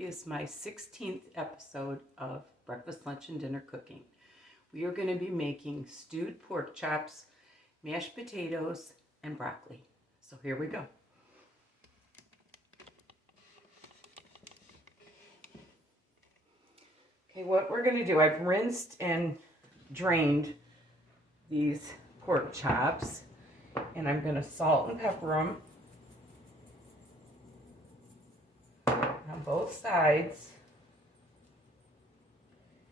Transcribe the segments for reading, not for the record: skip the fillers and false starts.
is my 16th episode of Breakfast, Lunch, and Dinner Cooking. We are going to be making stewed pork chops, mashed potatoes, and broccoli. So here we go. Okay, what we're going to do, I've rinsed and drained these pork chops, and I'm going to salt and pepper them on both sides.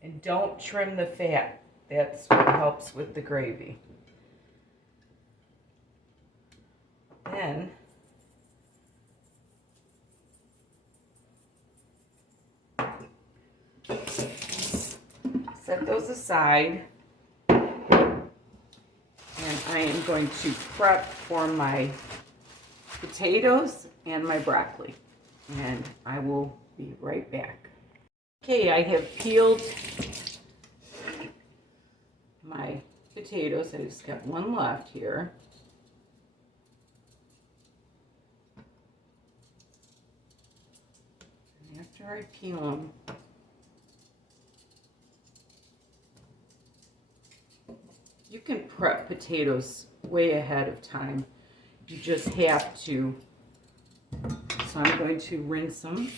And don't trim the fat. That's what helps with the gravy. Then set those aside. And I am going to prep for my potatoes and my broccoli. And I will be right back. Okay, I have peeled my potatoes. I just got one left here. And after I peel them, you can prep potatoes way ahead of time. You just have to. So I'm going to rinse them.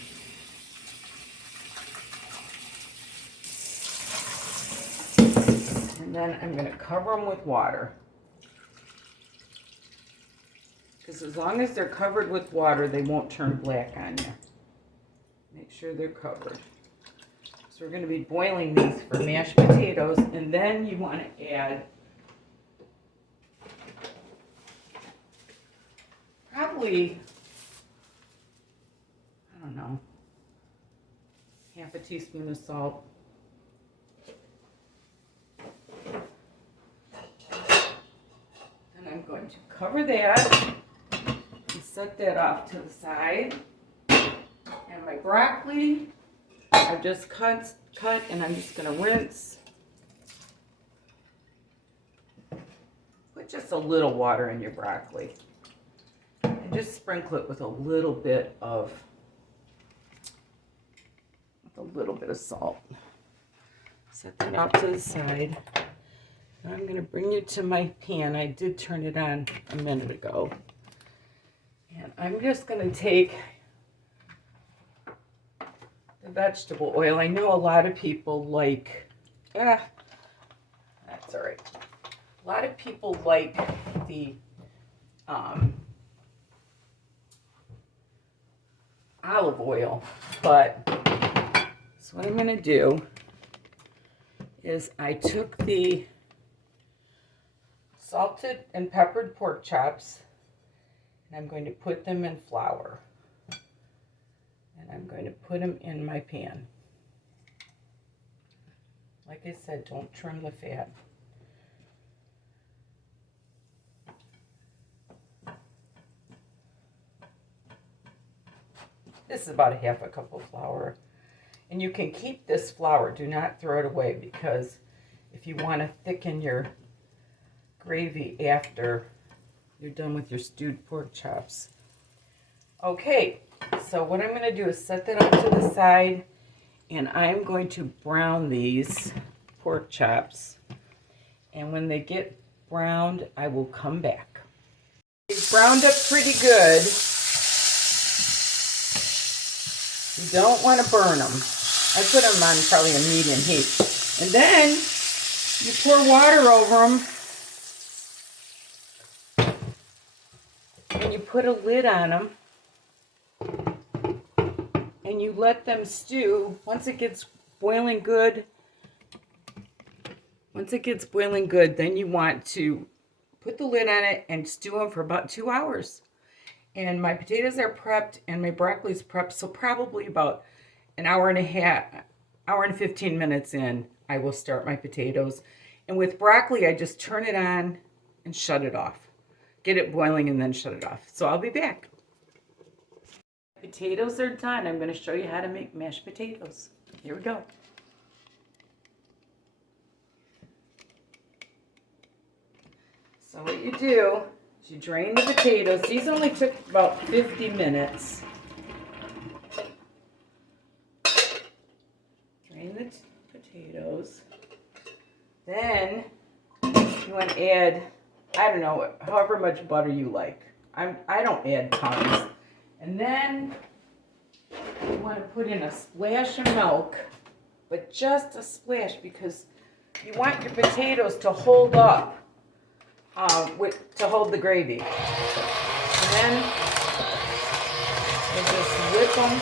And then I'm going to cover them with water. Because as long as they're covered with water, they won't turn black on you. Make sure they're covered. So we're going to be boiling these for mashed potatoes, and then you want to add probably, I don't know, half a teaspoon of salt. And I'm going to cover that and set that off to the side. And my broccoli, I've just cut, and I'm just going to rinse. Put just a little water in your broccoli. And just sprinkle it with a little bit of salt. Set that off to the side. Now I'm going to bring you to my pan. I did turn it on a minute ago. And I'm just going to take the vegetable oil. I know a lot of people like, that's all right. A lot of people like the olive oil, but so what I'm going to do is I took the salted and peppered pork chops, and I'm going to put them in flour. And I'm going to put them in my pan. Like I said, don't trim the fat. This is about a half a cup of flour. And you can keep this flour. Do not throw it away, because if you want to thicken your gravy after you're done with your stewed pork chops. Okay, so what I'm going to do is set that off to the side, and I'm going to brown these pork chops. And when they get browned, I will come back. They've browned up pretty good. You don't want to burn them. I put them on probably a medium heat. And then you pour water over them. And you put a lid on them. And you let them stew. Once it gets boiling good, then you want to put the lid on it and stew them for about 2 hours. And my potatoes are prepped and my broccoli's prepped, so probably about an hour and 15 minutes in, I will start my potatoes. And with broccoli, I just turn it on and shut it off. Get it boiling and then shut it off. So I'll be back. Potatoes are done. I'm going to show you how to make mashed potatoes. Here we go. So what you do is you drain the potatoes. These only took about 50 minutes. Then you want to add, I don't know, however much butter you like. I don't add tons. And then you want to put in a splash of milk, but just a splash because you want your potatoes to hold up, to hold the gravy. And then you just whip them.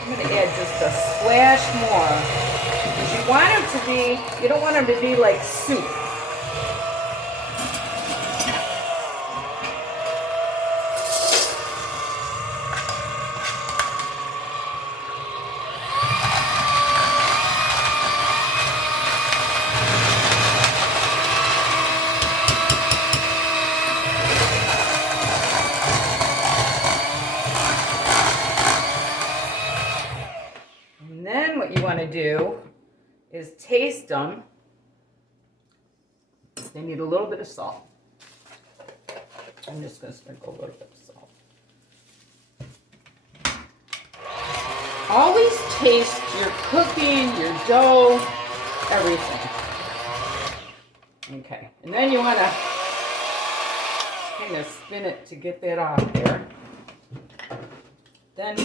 I'm going to add just a splash more. Because you want them to be, you don't want them to be like soup. And then what you want to do is taste them. They need a little bit of salt. I'm just going to sprinkle a little bit of salt. Always taste your cooking, your dough, everything. Okay, and then you want to kind of spin it to get that off there. Then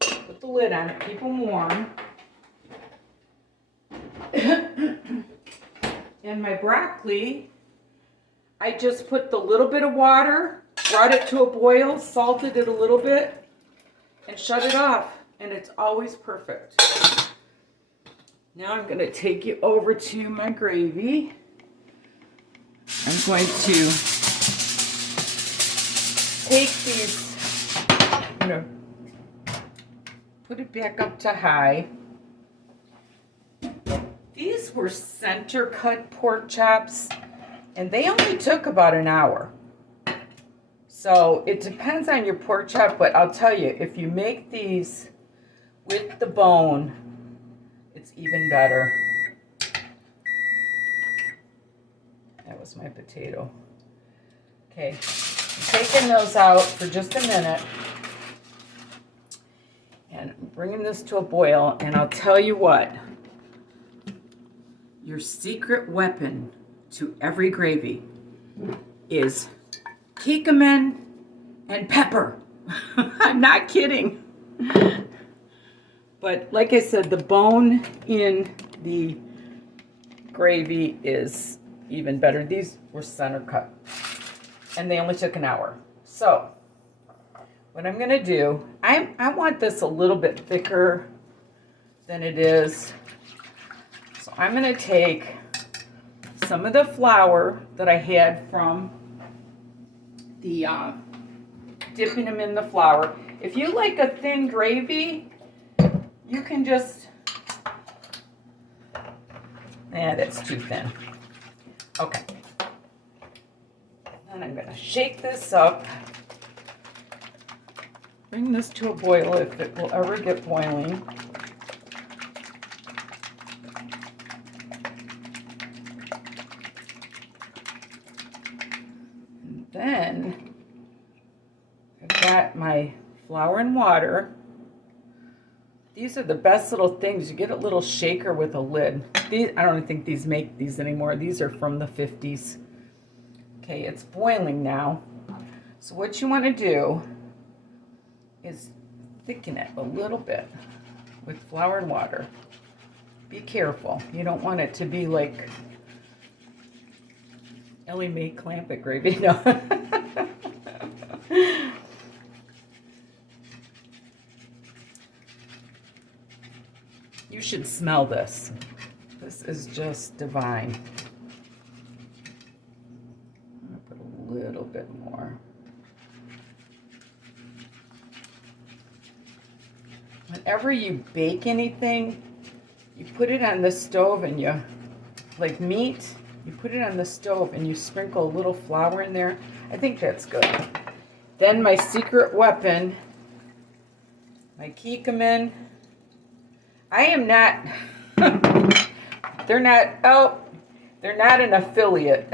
put the lid on it, keep them warm. And my broccoli, I just put the little bit of water, brought it to a boil, salted it a little bit, and shut it off. And it's always perfect. Now I'm going to take you over to my gravy. I'm going to take these, I'm going to put it back up to high. These were center cut pork chops, and they only took about an hour. So it depends on your pork chop, but I'll tell you, if you make these with the bone, it's even better. That was my potato. Okay, I'm taking those out for just a minute and bringing this to a boil, and I'll tell you what. Your secret weapon to every gravy is curcumin and pepper. I'm not kidding. But like I said, the bone in the gravy is even better. These were center cut, and they only took an hour. So what I'm going to do, I want this a little bit thicker than it is. So I'm going to take some of the flour that I had from the dipping them in the flour. If you like a thin gravy, you can just, that's too thin. Okay. And I'm going to shake this up. Bring this to a boil if it will ever get boiling. And then I've got my flour and water. These are the best little things. You get a little shaker with a lid. These, I don't think these make these anymore. These are from the 50s. Okay, it's boiling now. So what you want to do is thicken it a little bit with flour and water. Be careful. You don't want it to be like Ellie Mae Clampett gravy. No. You should smell this. This is just divine. I'm going to put a little bit more. Whenever you bake anything, you put it on the stove and you, like meat, you put it on the stove and you sprinkle a little flour in there. I think that's good. Then my secret weapon, my curcumin. I am not, they're not an affiliate.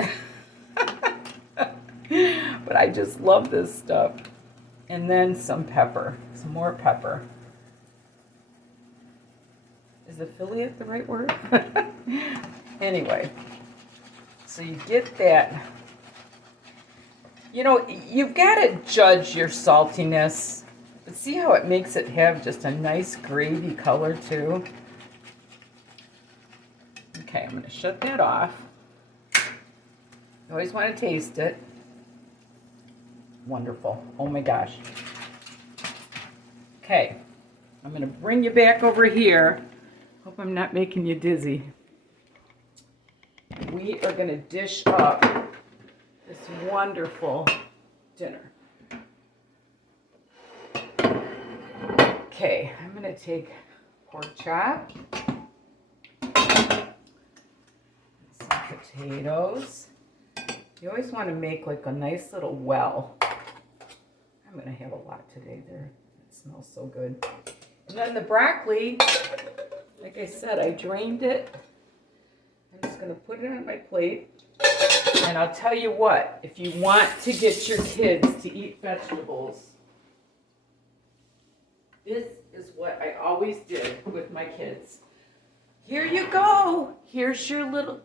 But I just love this stuff. And then some pepper, some more pepper. Is affiliate the right word? Anyway, so you get that. You know, you've got to judge your saltiness. But see how it makes it have just a nice gravy color too? Okay, I'm going to shut that off. You always want to taste it. Wonderful. Oh my gosh. Okay, I'm going to bring you back over here. Hope I'm not making you dizzy. We are going to dish up this wonderful dinner. Okay, I'm going to take pork chop, some potatoes. You always want to make like a nice little well. I'm going to have a lot today there. It smells so good. And then the broccoli, like I said, I drained it. I'm just going to put it on my plate. And I'll tell you what, if you want to get your kids to eat vegetables, this is what I always did with my kids. Here you go. Here's your little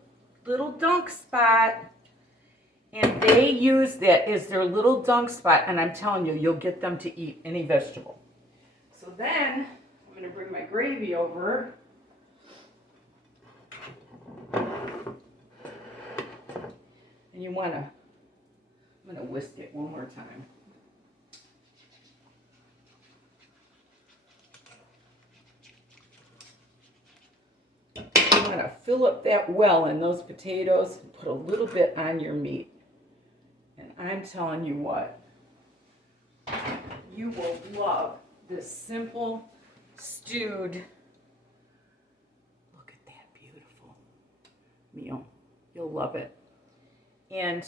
dunk spot. And they use that as their little dunk spot. And I'm telling you, you'll get them to eat any vegetable. So then, I'm going to bring my gravy over. And you want to, I'm going to whisk it one more time. You want to fill up that well in those potatoes and put a little bit on your meat. And I'm telling you what, you will love this simple stewed, look at that beautiful meal. You'll love it. And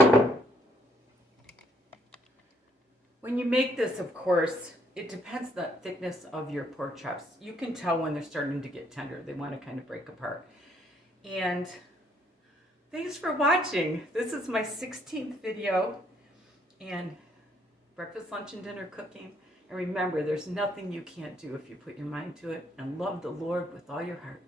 when you make this, of course, it depends the thickness of your pork chops. You can tell when they're starting to get tender. They want to kind of break apart. And thanks for watching. This is my 16th video and breakfast, lunch, and dinner cooking. And remember, there's nothing you can't do if you put your mind to it and love the Lord with all your heart.